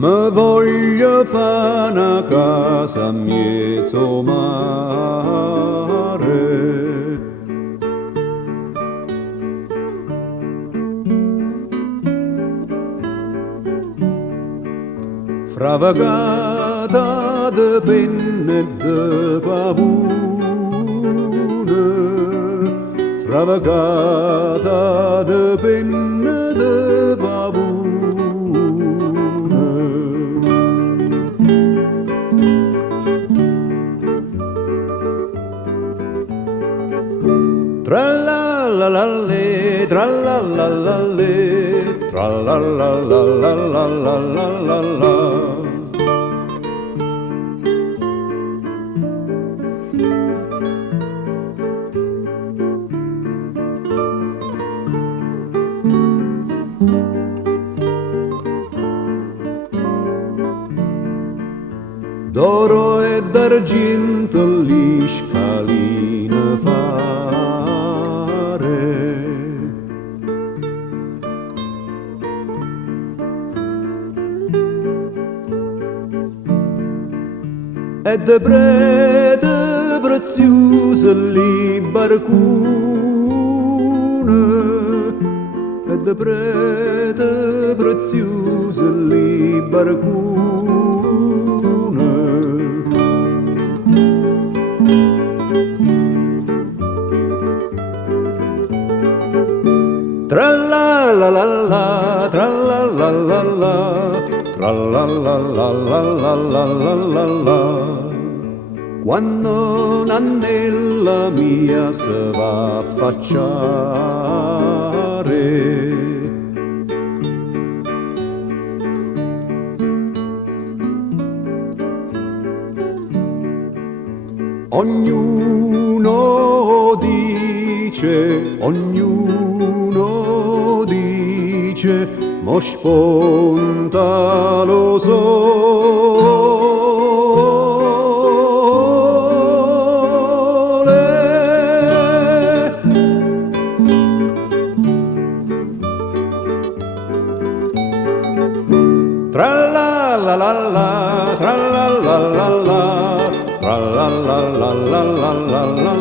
Ma voglio fare una casa a mezzo mare, fravagata de penne e de pavune, fravagata de penne e de pavune. Tra la la la le, tra la la la le, tra la la la la la la la la la. D'oro e d'argento gli scalini fare, e de prete preziose li barcune, e de prete preziose li barcune. Tra la la la la, tra la la la la, tra la la la la la la la la la. Quando Nannella mia se va a affacciare, ognuno dice, mo sponta lo sole. Tra la la la la, tra la la la la, tra la la la la la la la.